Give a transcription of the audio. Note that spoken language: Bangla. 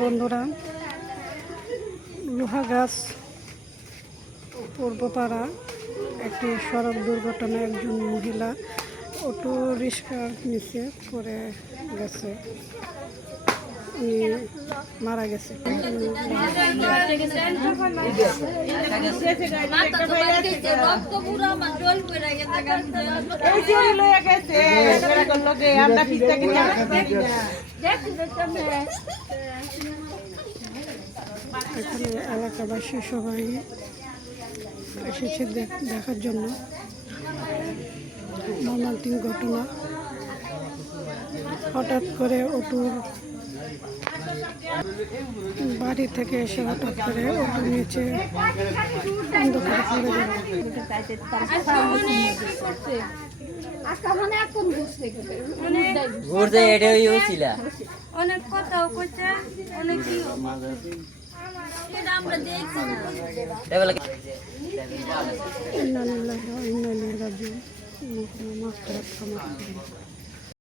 বন্ধুরা, লোহাগাছ পূর্বপাড়া একটি সড়ক দুর্ঘটনায় একজন মহিলা অটো রিক্সার নিচে পড়ে গেছে, উনি মারা গেছে। এখানে এলাকাবাসী সবাই এসেছে দেখার জন্য মর্মান্তিক ঘটনা। হঠাৎ করে অটোর বাড়ি থেকে এসে হঠাৎ করে অটোর নিচে অন্ধকারে পড়ে গেল। অনেক কথাও কইছে, অনেক কি আমরা দেখছি না।